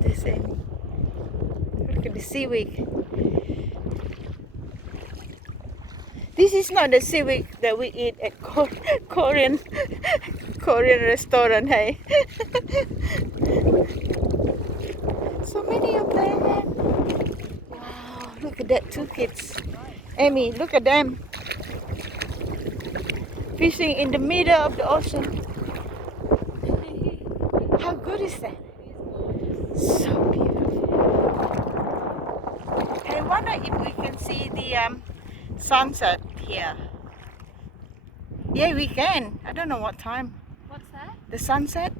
This Amy. Look at the seaweed. This is not the seaweed that we eat at Korean restaurant, hey? So many of them. Wow, look at that, 2 kids. Amy, look at them. Fishing in the middle of the ocean. How good is that? So beautiful. I wonder if we can see the sunset here. Yeah, we can. I don't know what time. What's that? The sunset.